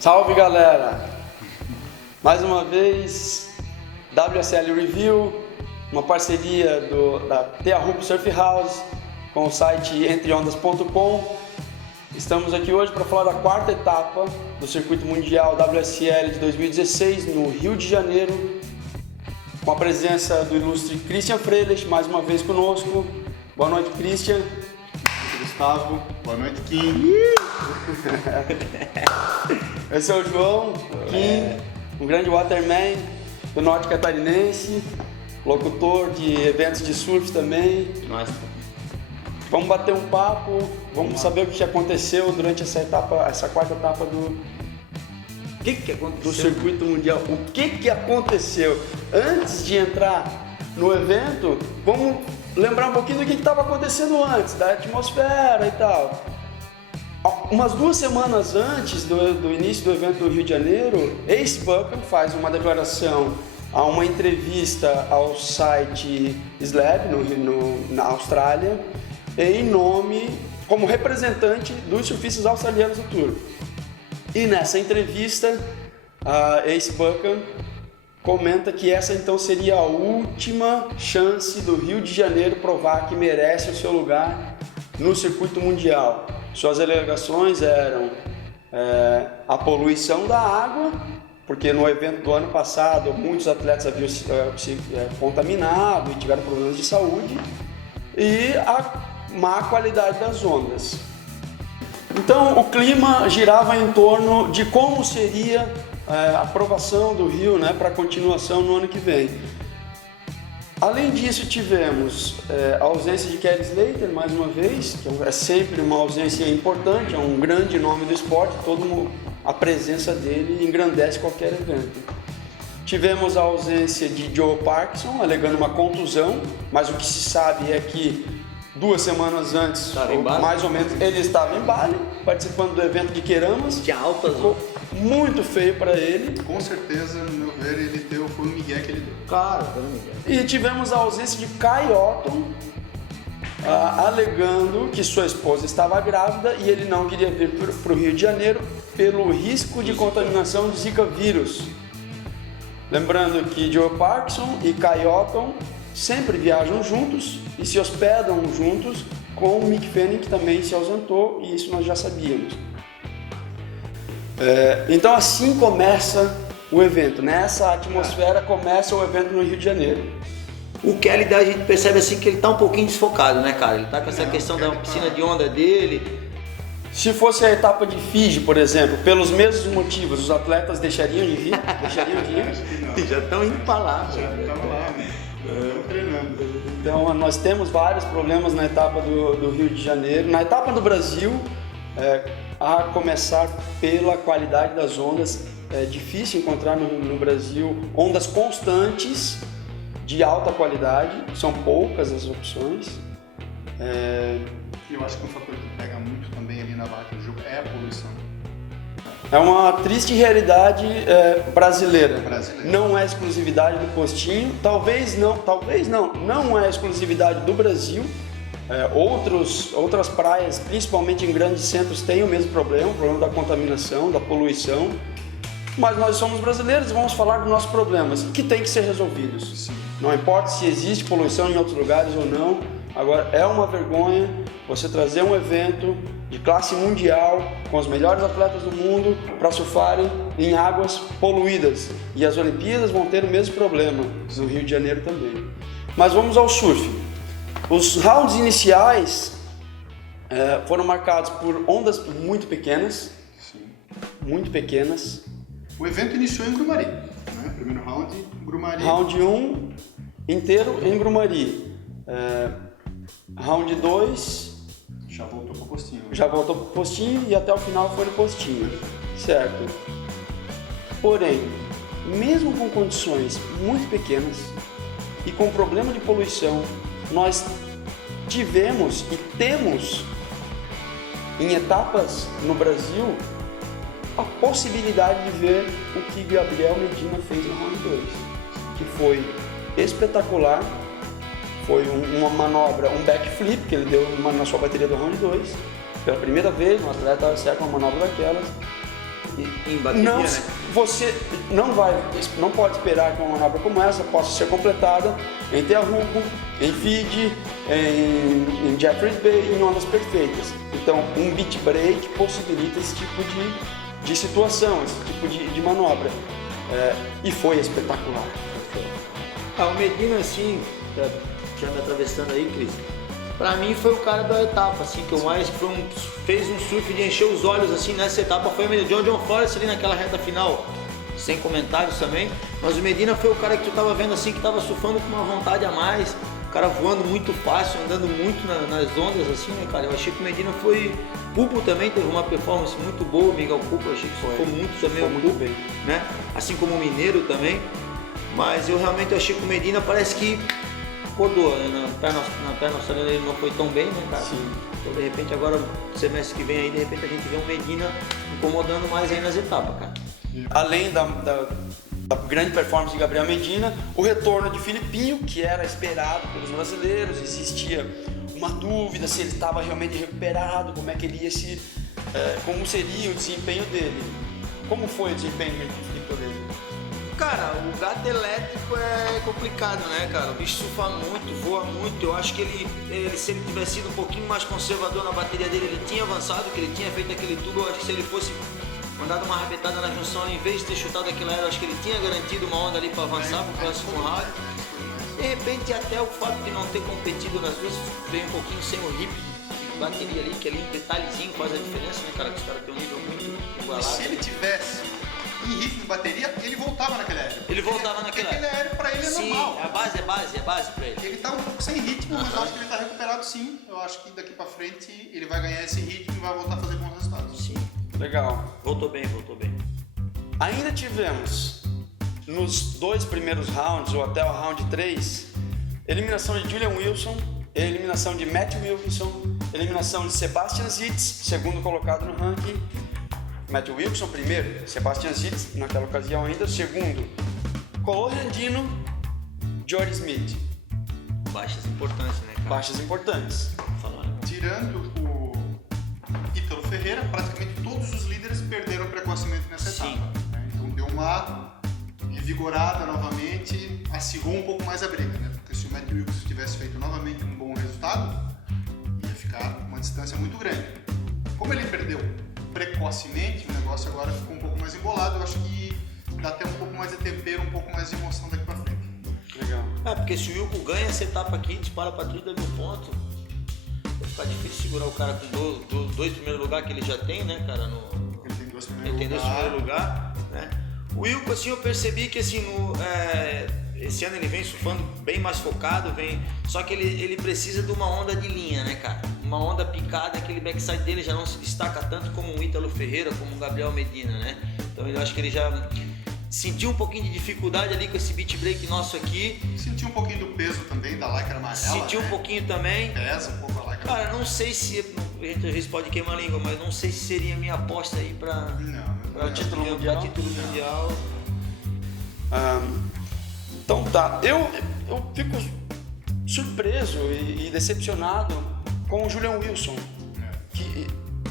Salve galera! Mais uma vez, WSL Review, uma parceria da Teahup Surf House com o site entreondas.com. Estamos aqui hoje para falar da quarta etapa do Circuito Mundial WSL de 2016 no Rio de Janeiro, com a presença do ilustre Christian Freilich, mais uma vez conosco. Boa noite, Christian. Gustavo. Boa noite, Kim. Esse é o João, Kim, um grande waterman do norte catarinense, locutor de eventos de surf também. Nossa. Vamos bater um papo, vamos saber o que aconteceu durante essa quarta etapa do Circuito Mundial. O que aconteceu? Antes de entrar no evento, vamos lembrar um pouquinho do que estava acontecendo antes, da atmosfera e tal. Umas 2 semanas antes do início do evento do Rio de Janeiro, Ace Buchan faz uma declaração a uma entrevista ao site Slab, na Austrália, em nome, como representante dos surfistas australianos do Tour. E nessa entrevista, a Ace Buchan comenta que essa então seria a última chance do Rio de Janeiro provar que merece o seu lugar no circuito mundial. Suas alegações eram a poluição da água, porque no evento do ano passado muitos atletas haviam se contaminado e tiveram problemas de saúde, e a má qualidade das ondas. Então o clima girava em torno de como seria a aprovação do Rio, né, para a continuação no ano que vem. Além disso, tivemos a ausência de Kelly Slater, mais uma vez, que é sempre uma ausência importante, é um grande nome do esporte, a presença dele engrandece qualquer evento. Tivemos a ausência de Joe Parkinson, alegando uma contusão, mas o que se sabe é que 2 semanas antes, mais ou menos, ele estava em Bali, participando do evento de Queramas. De altas, muito feio para ele. Com certeza, no meu ver, foi o Miguel que ele deu. Claro, foi o Miguel. E tivemos a ausência de Kai Otton, alegando que sua esposa estava grávida e ele não queria vir para o Rio de Janeiro pelo risco de contaminação de Zika vírus. Lembrando que Joe Parkinson e Kai Otton sempre viajam juntos e se hospedam juntos com o Mick Fanning, que também se ausentou, e isso nós já sabíamos. Então assim começa o evento, nessa atmosfera começa o evento no Rio de Janeiro. O Kelly, a gente percebe assim que ele tá um pouquinho desfocado, né, cara? Ele tá com essa questão da piscina de onda dele. Se fosse a etapa de Fiji, por exemplo, pelos mesmos motivos, os atletas deixariam de vir? Já estão indo pra lá. Já estavam lá, né? Estão treinando. Então nós temos vários problemas na etapa do Rio de Janeiro. Na etapa do Brasil, a começar pela qualidade das ondas, é difícil encontrar no Brasil ondas constantes de alta qualidade, são poucas as opções. Eu acho que um fator que pega muito também ali na base do jogo é a poluição. É uma triste realidade brasileira. Não é exclusividade do Postinho, talvez não é exclusividade do Brasil. Outras praias, principalmente em grandes centros, têm o mesmo problema, o problema da contaminação, da poluição. Mas nós somos brasileiros e vamos falar dos nossos problemas, que têm que ser resolvidos. Sim. Não importa se existe poluição em outros lugares ou não. Agora, é uma vergonha você trazer um evento de classe mundial, com os melhores atletas do mundo, para surfarem em águas poluídas. E as Olimpíadas vão ter o mesmo problema, no Rio de Janeiro também. Mas vamos ao surf. Os rounds iniciais foram marcados por ondas muito pequenas. Sim. Muito pequenas. O evento iniciou em Grumari, né? Primeiro round, Grumari. Round 1 inteiro em Grumari. Round 2 já voltou pro Postinho. Já voltou pro Postinho e até o final foi no Postinho, certo? Porém, mesmo com condições muito pequenas e com problema de poluição, nós tivemos e temos em etapas no Brasil a possibilidade de ver o que Gabriel Medina fez no Round 2, que foi espetacular. Foi uma manobra, um backflip que ele deu na sua bateria do Round 2. Pela primeira vez um atleta acerta uma manobra daquelas. em bateria, Não, né? você não pode esperar que uma manobra como essa possa ser completada em Teahugo, em feed, em Jeffreys Bay, em ondas perfeitas. Então, um beat break possibilita esse tipo de situação, esse tipo de manobra. E foi espetacular. O Medina, assim, já me atravessando aí, Cris, pra mim foi o cara da etapa, assim, que eu mais fez um surf de encher os olhos, assim, nessa etapa foi o Medina. John Forrest ali naquela reta final, sem comentários também, mas o Medina foi o cara que tu tava vendo, assim, que tava surfando com uma vontade a mais, o cara voando muito fácil, andando muito nas ondas, assim, né, cara. Eu achei que o Medina foi... Pupo também teve uma performance muito boa, o Miguel Pupo, eu achei que surfou muito também, o Pupo, bem, né, assim como o Mineiro também. Mas eu realmente achei que o Medina parece que acordou, né? Na perna australiana ele não foi tão bem, né, cara? Sim. Então de repente agora, semestre que vem aí, de repente a gente vê o Medina incomodando mais aí nas etapas, cara. Além da grande performance de Gabriel Medina, o retorno de Filipinho, que era esperado pelos brasileiros, existia uma dúvida se ele estava realmente recuperado, como seria o desempenho dele. Como foi o desempenho de Filipe Toledo? Cara, o gato elétrico é complicado, né, cara? O bicho surfa muito, voa muito. Eu acho que ele se ele tivesse sido um pouquinho mais conservador na bateria dele, ele tinha avançado, que ele tinha feito aquele tubo. Eu acho que se ele fosse mandado uma rabetada na junção, em vez de ter chutado aquilo aéreo, eu acho que ele tinha garantido uma onda ali para avançar pro próximo round. De repente, até o fato de não ter competido nas duas, veio um pouquinho sem o hip de bateria ali, que ali um detalhezinho faz a diferença, né, cara? Que os caras têm um nível muito igualado. E se ele tivesse em ritmo de bateria, ele voltava naquele aéreo. Ele voltava naquele aéreo. Aquele aéreo pra ele é normal. Sim, é base pra ele. Ele tá um pouco sem ritmo, mas eu acho que ele tá recuperado sim. Eu acho que daqui pra frente ele vai ganhar esse ritmo e vai voltar a fazer bons resultados. Sim. Legal. Voltou bem. Ainda tivemos, nos 2 primeiros rounds, ou até o round 3, eliminação de Julian Wilson, eliminação de Matt Wilkinson, eliminação de Sebastian Zitz, segundo colocado no ranking. Matt Wilkinson primeiro, Sebastian Zitz naquela ocasião ainda, segundo Colo Randino, Jorge Smith. Baixas importantes, né, cara? Baixas importantes. Tirando o Ítalo Ferreira, praticamente todos os líderes perderam precocemente nessa Sim. etapa. Né? Então deu uma revigorada novamente, acirrou um pouco mais a briga, né? Porque se o Matt Wilkinson tivesse feito novamente um bom resultado, ia ficar uma distância muito grande. Como ele perdeu precocemente, o negócio agora ficou um pouco mais embolado. Eu acho que dá até um pouco mais de tempero, um pouco mais de emoção daqui pra frente. Legal. Porque se o Wilco ganha essa etapa aqui, dispara pra 30 mil pontos, vai ficar difícil segurar o cara com dois primeiros lugares que ele já tem, né, cara? Ele tem dois Ele tem dois primeiros lugares, né? O Wilco, assim, eu percebi que, assim, esse ano ele vem surfando bem mais focado, só que ele precisa de uma onda de linha, né, cara? Uma onda picada, aquele backside dele já não se destaca tanto como o Ítalo Ferreira, como o Gabriel Medina, né? Então eu acho que ele já sentiu um pouquinho de dificuldade ali com esse beat break nosso aqui. Sentiu um pouquinho do peso também da lycra amarela. Sentiu um pouquinho também. Pesa um pouco a lycra. Cara, não sei se, a gente às vezes pode queimar a língua, mas não sei se seria a minha aposta aí pra o título mundial. mundial. Então tá, eu fico surpreso e decepcionado com o Julian Wilson.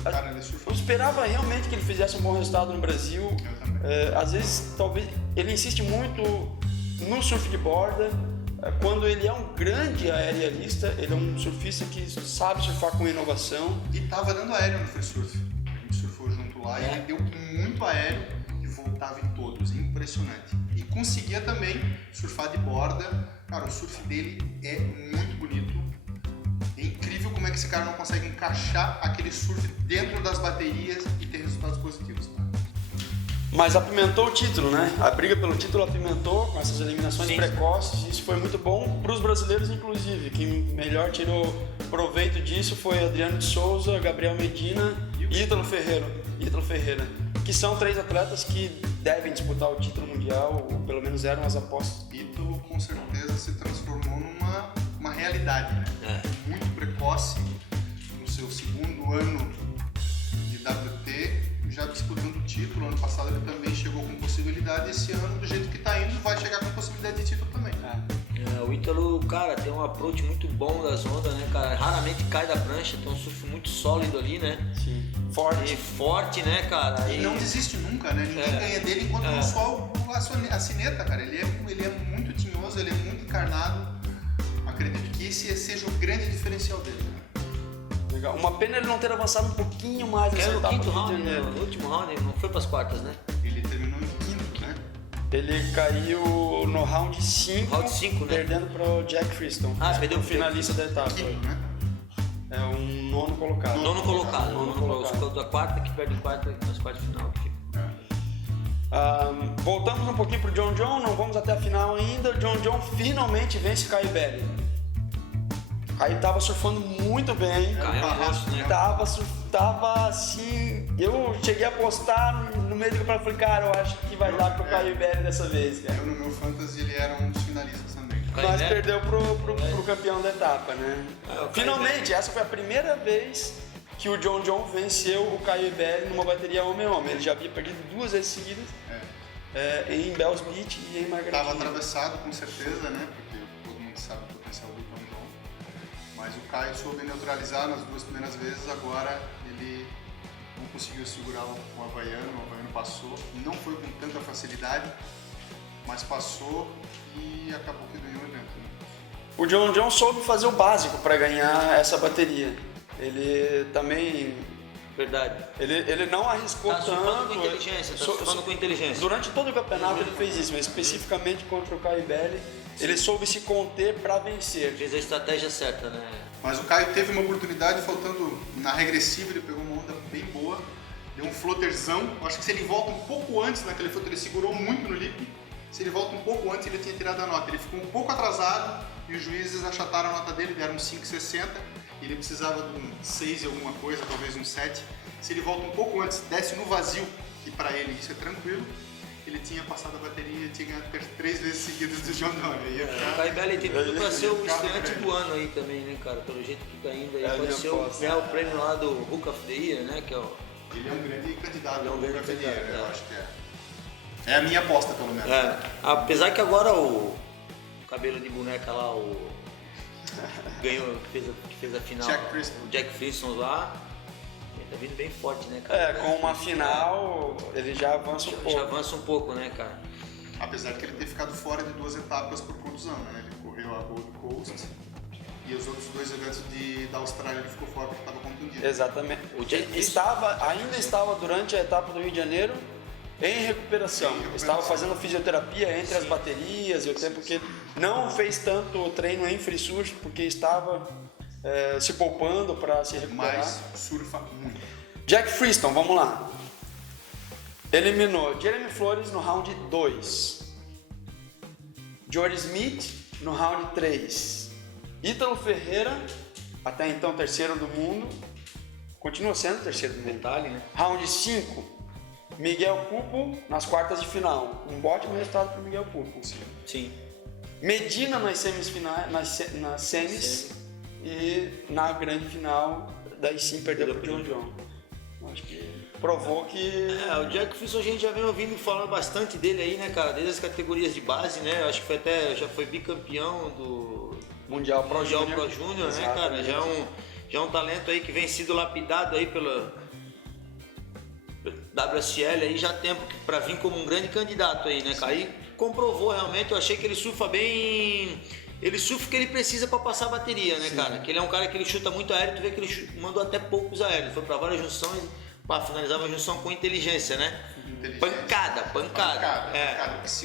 Cara, ele surfou. Eu esperava realmente que ele fizesse um bom resultado no Brasil. Eu também. Às vezes, talvez, ele insiste muito no surf de borda. Quando ele é um grande aerialista, ele é um surfista que sabe surfar com inovação. E tava dando aéreo no free surf. A gente surfou junto lá e ele deu muito aéreo e voltava em todos. Impressionante. E conseguia também surfar de borda. Cara, o surf dele é muito bonito. É incrível como é que esse cara não consegue encaixar aquele surf dentro das baterias e ter resultados positivos. Tá? Mas apimentou o título, né? A briga pelo título apimentou com essas eliminações Sim. precoces. Isso foi muito bom para os brasileiros, inclusive. Quem melhor tirou proveito disso foi Adriano de Souza, Gabriel Medina e Ítalo Ferreira, que são 3 atletas que devem disputar o título mundial, ou pelo menos eram as apostas. Ítalo com certeza se transformou numa realidade, né? Muito precoce, no seu 2º ano de WT, já disputando o título. Ano passado ele também chegou com possibilidade, esse ano, do jeito que está indo, vai chegar com possibilidade de título também. O Ítalo, cara, tem um approach muito bom das ondas, né, cara? Raramente cai da prancha, tem um surf muito sólido ali, né? Sim. E forte, né, cara? E não desiste nunca, né? Ninguém ganha dele enquanto não soa a sineta, cara. Ele é muito tinhoso, ele é muito encarnado. Acredito que esse seja o grande diferencial dele, né? Legal. Uma pena ele não ter avançado um pouquinho mais nessa Era o etapa quinto do Rio round, de né? Janeiro. No último round, não foi pras quartas, né? Ele terminou em quinto, né? Ele caiu no round 5, Round 5, né? perdendo pro Jack Friston. Perdeu o pro finalista da etapa. Quinto, né? É um nono colocado. Nono colocado. Nono Nono colocado. Da quarta, que perde quarta nas quartas de final. Voltamos um pouquinho pro John John, não vamos até a final ainda. O John John finalmente vence Caio Belli. Caio tava surfando muito bem. Caio rosto, né? Tava assim. Eu cheguei a apostar no meio do campeonato. Falei, cara, eu acho que vai dar pro Caio Belli dessa vez, cara. Eu no meu fantasy ele era um dos finalistas também. Mas perdeu pro campeão da etapa, né? Finalmente, essa foi a primeira vez que o John John venceu o Caio Belli numa bateria homem-homem. Ele já havia perdido 2 vezes seguidas em Bells Beach e em Margarita. Estava atravessado com certeza, né? Porque todo mundo sabe o potencial do John John. Mas o Caio soube neutralizar nas 2 primeiras vezes, agora ele não conseguiu segurar o Havaiano passou. Não foi com tanta facilidade, mas passou e acabou que ganhou o evento. Né? O John John soube fazer o básico para ganhar essa bateria. Ele também... Verdade. Ele não arriscou Tá tanto. surfando com inteligência, com inteligência. Durante todo o campeonato ele fez isso, mas especificamente contra o Caio Belli, ele soube se conter para vencer. Fez a estratégia certa, né? Mas o Caio teve uma oportunidade, faltando na regressiva, ele pegou uma onda bem boa, deu um floaterzão. Acho que se ele volta um pouco antes naquele floater, ele segurou muito no lip. Se ele volta um pouco antes, ele tinha tirado a nota. Ele ficou um pouco atrasado e os juízes achataram a nota dele, deram um 5,60. Ele precisava de um 6 e alguma coisa, talvez um 7. Se ele volta um pouco antes, desce no vazio, que para ele isso é tranquilo, ele tinha passado a bateria e tinha ganhado 3 vezes seguidas do John John. O Caio Belli tem tudo para ser o estreante do ano aí também, né, cara? Pelo jeito que tá indo aí, pode ser ganhar o prêmio lá do Hook of the Year, né? Que é o... Ele é um grande candidato ao Hook of the Year, eu acho que é. É a minha aposta, pelo menos. Apesar que agora o cabelo de boneca lá, o ganhou, que fez a final, o Jack Friston lá, ele tá vindo bem forte, né, cara? Com uma final, ele já avança um pouco. Já avança um pouco, né, cara? Apesar de ele ter ficado fora de 2 etapas por contusão, né? Ele correu a Gold Coast e os outros 2 eventos da Austrália ele ficou fora porque estava contundido. Exatamente. Ainda estava durante a etapa do Rio de Janeiro em recuperação. Estava fazendo fisioterapia entre as baterias e o tempo que não fez tanto treino em free surf porque estava se poupando para se recuperar. Mas surfa muito. Jack Friston, vamos lá. Eliminou Jeremy Flores no round 2. Jordy Smith no round 3. Ítalo Ferreira, até então terceiro do mundo, continua sendo terceiro do mundo. Detalhe, né? Round 5. Miguel Pupo nas quartas de final. Um ótimo resultado para o Miguel Pupo. Sim. Medina nas semifinais, nas semis e na grande final, daí sim perdeu para o John John. Acho que provou que... o Jack Friston a gente já vem ouvindo falar bastante dele aí, né, cara? Desde as categorias de base, né? Acho que já foi bicampeão do Mundial Pro Júnior, né, cara? Já é um talento aí que vem sido lapidado aí pela WSL aí já há tempo para vir como um grande candidato aí, né, cara? Aí comprovou realmente, eu achei que ele surfa bem, ele surfa o que ele precisa para passar a bateria, né, cara? Que ele é um cara que ele chuta muito aéreo, tu vê que ele mandou até poucos aéreos, foi para várias junções, para finalizar uma junção com inteligência, né? Pancada.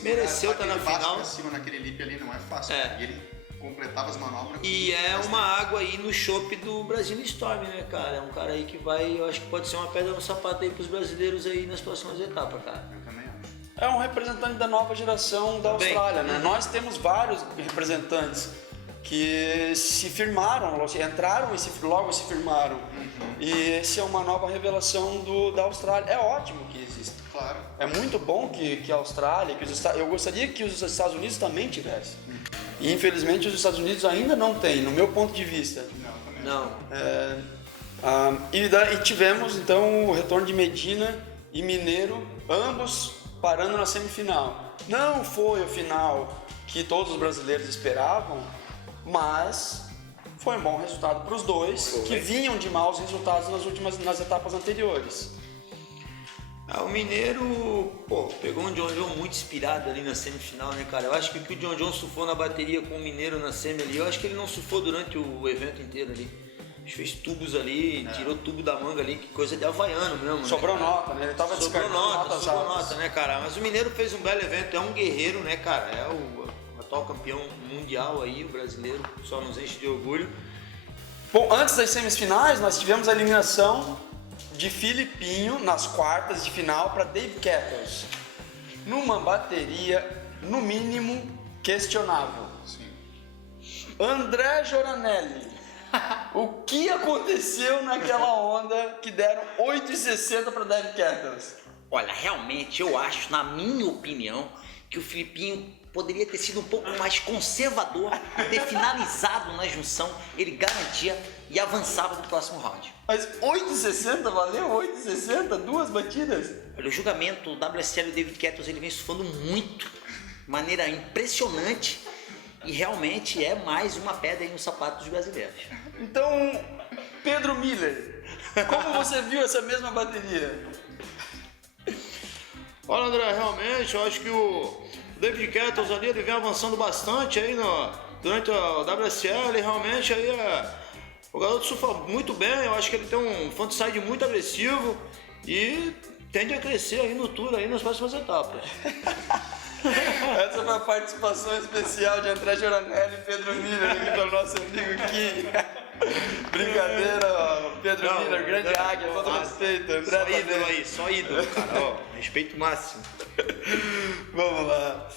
Mereceu estar na final. Pra cima naquele lip ali não é fácil. E ele completava as manobras. E é uma água aí no chope do Brasil Storm, né, cara? É um cara aí que vai, eu acho que pode ser uma pedra no sapato aí pros brasileiros aí nas próximas etapas, cara. Eu também acho. É um representante da nova geração da Austrália, né? Nós temos vários representantes que se firmaram, entraram e logo se firmaram. E esse é uma nova revelação da Austrália. É ótimo que exista. Claro. É muito bom que a Austrália, eu gostaria que os Estados Unidos também tivessem. E infelizmente os Estados Unidos ainda não têm, no meu ponto de vista. Não. E tivemos então o retorno de Medina e Mineiro, ambos parando na semifinal. Não foi o final que todos os brasileiros esperavam, mas Foi um bom resultado para os dois, Foi. que vinham de maus resultados nas etapas anteriores. O Mineiro, pegou um John John muito inspirado ali na semifinal, né, cara? Eu acho que o que o John John surfou na bateria com o Mineiro na semi ali, eu acho que ele não surfou durante o evento inteiro ali. Fez tubos ali, tirou tubo da manga ali, que coisa de havaiano mesmo. Sobrou né, nota, né? Ele tava sobrou notas altas. nota, né, cara? Mas o Mineiro fez um belo evento, é um guerreiro, né, cara? É o atual campeão mundial aí, o brasileiro, só nos enche de orgulho. Bom, antes das semifinais, nós tivemos a eliminação de Filipinho nas quartas de final para Dave Kettles. Numa bateria, no mínimo, questionável. Sim. André Joranelli. O que aconteceu naquela onda que deram 8,60 para Dave Kettles? Olha, realmente eu acho, na minha opinião, que o Filipinho poderia ter sido um pouco mais conservador, ter finalizado na junção, ele garantia e avançava pro próximo round. Mas 8,60 valeu? 8,60? Duas batidas? Olha, o julgamento, o WSL e o David Kettles, ele vem surfando muito, de maneira impressionante, e realmente é mais uma pedra aí no sapato dos brasileiros. Então, Pedro Miller, como você viu essa mesma bateria? Olha, André, realmente, eu acho que o David Kettles ali, ele vem avançando bastante aí durante a WSL, realmente aí o garoto surfa muito bem, eu acho que ele tem um frontside muito agressivo e tende a crescer aí no tour aí nas próximas etapas. Essa foi a participação especial de André Joranelli e Pedro Miller aqui pelo nosso amigo Kim. Brincadeira, Pedro Miller, grande águia, todo respeito. André Só também. ídolo aí, só ídolo, cara, ó, respeito máximo. Vamos lá.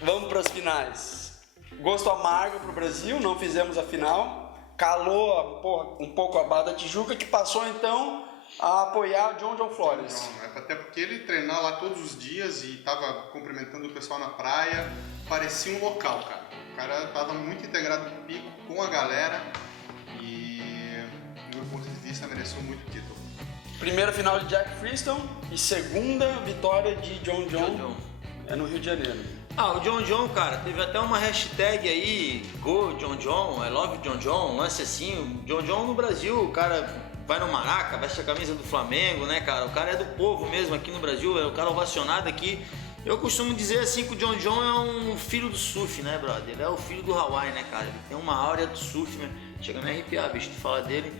Vamos para as finais. Gosto amargo para o Brasil, não fizemos a final. Calou um pouco a Barra da Tijuca, que passou então a apoiar John John Flores. Não, até porque ele treinar lá todos os dias e tava cumprimentando o pessoal na praia, parecia um local, cara. O cara tava muito integrado com o pico, com a galera e, do meu ponto de vista, mereceu muito título. Primeira final de Jack Freestone e segunda vitória de John John. É no Rio de Janeiro. O John John, cara, teve até uma hashtag aí, Go John John, I love John John, um lance assim, o John John no Brasil, o cara vai no Maraca, veste a camisa do Flamengo, né, cara, o cara é do povo mesmo aqui no Brasil, é o cara ovacionado aqui. Eu costumo dizer assim que o John John é um filho do surf, né, brother, ele é o filho do Hawaii, né, cara, ele tem uma áurea do surf, né, chega a me arrepiar, bicho, de falar dele.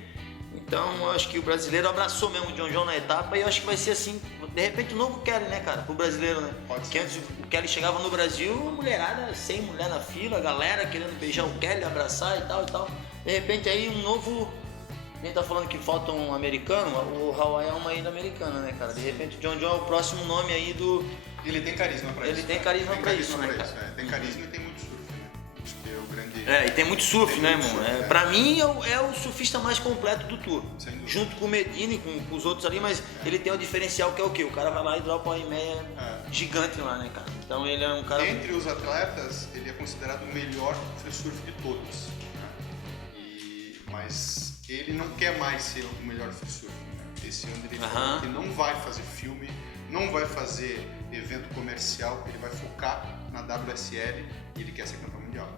Então, eu acho que o brasileiro abraçou mesmo o John John na etapa e eu acho que vai ser assim, de repente, o novo Kelly, né, cara, pro brasileiro, né? Pode ser. Porque antes o Kelly chegava no Brasil, a mulherada, 100 mulher na fila, a galera querendo beijar o Kelly, abraçar e tal e tal. De repente, aí um novo... A gente tá falando que falta um americano, o Hawaii é uma ilha americana, né, cara? De repente, o John John é o próximo nome aí do... Ele tem carisma pra isso. Ele tem carisma pra isso, né, cara? Tem carisma e tem muito surf, né? Acho que é o grande... E tem muito surf, né, irmão? Pra mim é o surfista mais completo do tour. Sem dúvida. Junto com o Medina e com os outros ali, mas ele tem um diferencial que é o quê? O cara vai lá e dropa uma e-meia gigante lá, né, cara? Então ele é um cara... Entre os atletas, ele é considerado o melhor free surf de todos. Né? Mas ele não quer mais ser o melhor free surf. Né? Esse ano ele falou que não vai fazer filme, não vai fazer evento comercial, ele vai focar na WSL e ele quer ser campeão mundial.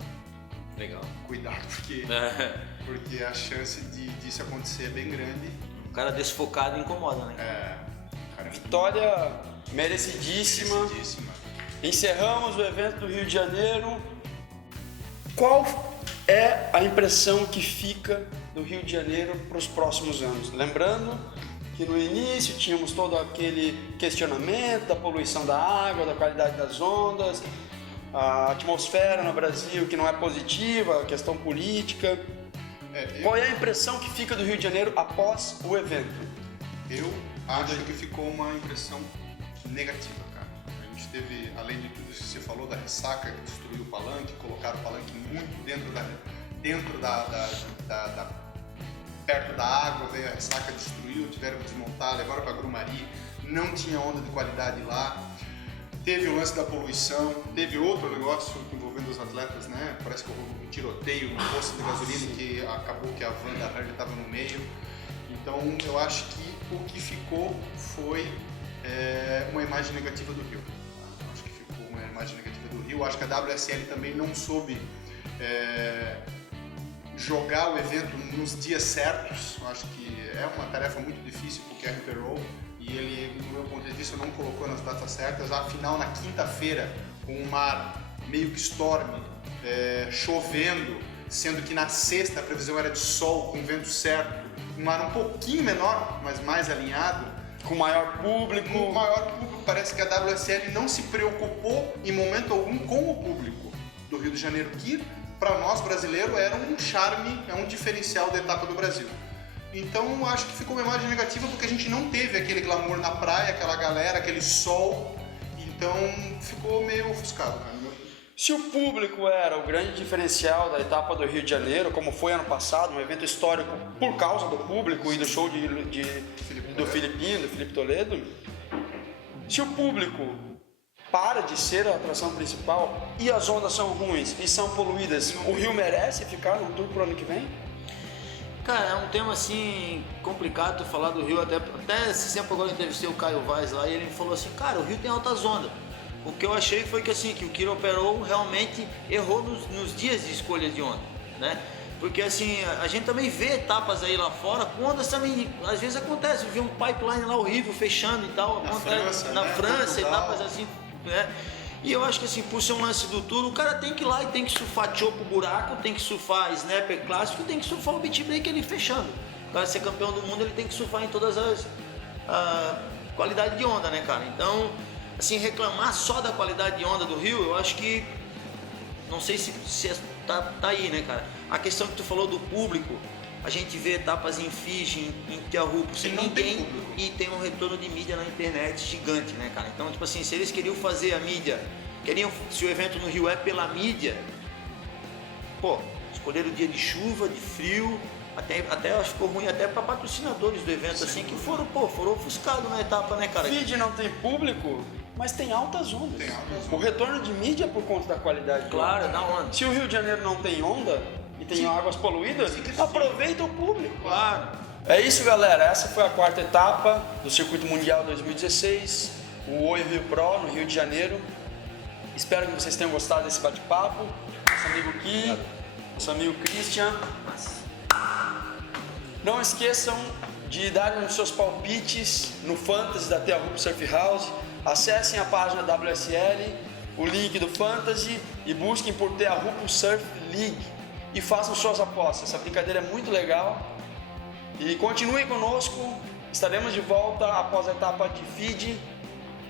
Legal. Cuidado, porque a chance disso acontecer é bem grande. Um cara desfocado incomoda, né? Cara, Vitória merecidíssima. merecidíssima. Encerramos o evento do Rio de Janeiro. Qual é a impressão que fica do Rio de Janeiro para os próximos anos? Lembrando que no início tínhamos todo aquele questionamento da poluição da água, da qualidade das ondas, a atmosfera no Brasil que não é positiva, a questão política. Qual é a impressão que fica do Rio de Janeiro após o evento? Eu acho que ficou uma impressão negativa, cara. A gente teve, além de tudo isso que você falou, da ressaca que destruiu o palanque, colocaram o palanque muito perto da água, veio a ressaca, destruiu, tiveram que desmontar, levaram para Grumari, não tinha onda de qualidade lá. Teve o lance da poluição, teve outro negócio envolvendo os atletas, né? Parece que houve um tiroteio no posto de gasolina que acabou que a van da Harley estava no meio. Então eu acho que o que ficou foi uma imagem negativa do Rio. Acho que ficou uma imagem negativa do Rio. Acho que a WSL também não soube jogar o evento nos dias certos. Eu acho que é uma tarefa muito difícil para o Kerry Perot e ele, do meu ponto de vista, não colocou nas datas certas. Afinal, na quinta-feira, com o mar meio que storm, chovendo, sendo que na sexta a previsão era de sol, com vento certo, um mar um pouquinho menor, mas mais alinhado, Com maior público. o maior público. Parece que a WSL não se preocupou em momento algum com o público do Rio de Janeiro, que para nós brasileiros era um charme, é um diferencial da etapa do Brasil. Então acho que ficou uma imagem negativa porque a gente não teve aquele glamour na praia, aquela galera, aquele sol, então ficou meio ofuscado, cara. Se o público era o grande diferencial da etapa do Rio de Janeiro, como foi ano passado, um evento histórico por causa do público e do show do Felipe Toledo, se o público para de ser a atração principal e as ondas são ruins e são poluídas, o Rio merece ficar no tour pro ano que vem? Cara, é um tema assim complicado tu falar do Rio, até esse tempo agora eu entrevistei o Caio Vaz lá e ele me falou assim, cara, o Rio tem altas ondas. O que eu achei foi que assim, que o Kiro Perot realmente errou nos dias de escolha de onda, né? Porque assim, a gente também vê etapas aí lá fora, com ondas também, às vezes acontece, vê um pipeline lá horrível fechando e tal, acontece na França, etapas assim, né? E eu acho que assim, por ser um lance do tour, o cara tem que ir lá e tem que surfar chopo buraco, tem que surfar snapper clássico, tem que surfar o beat break ali fechando. Para ser campeão do mundo, ele tem que surfar em todas as qualidades de onda, né, cara? Então, assim, reclamar só da qualidade de onda do Rio, eu acho que não sei se tá aí, né, cara? A questão que tu falou do público, a gente vê etapas em Fiji, em Tiahupo, sem ninguém, e tem um retorno de mídia na internet gigante, né, cara? Então, tipo assim, se eles queriam fazer a mídia, se o evento no Rio é pela mídia, pô, escolheram o dia de chuva, de frio, até acho que ficou ruim até para patrocinadores do evento, assim, que foram ofuscados na etapa, né, cara? Fiji não tem público, mas tem altas ondas. O retorno de mídia é por conta da qualidade. Claro, da onda. Se o Rio de Janeiro não tem onda e tem águas poluídas, aproveita o público. Claro. É isso, galera. Essa foi a quarta etapa do Circuito Mundial 2016, o Oi Rio Pro, no Rio de Janeiro. Espero que vocês tenham gostado desse bate-papo. Nosso amigo Gui, nosso amigo Christian. Não esqueçam de darem os seus palpites no Fantasy da Tiahupo Surf House. Acessem a página WSL, o link do Fantasy e busquem por Tiahupo Surf League e façam suas apostas. Essa brincadeira é muito legal. E continuem conosco, estaremos de volta após a etapa de Fiji.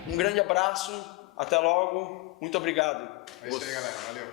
Um grande abraço, até logo, muito obrigado. É isso aí, galera. Valeu.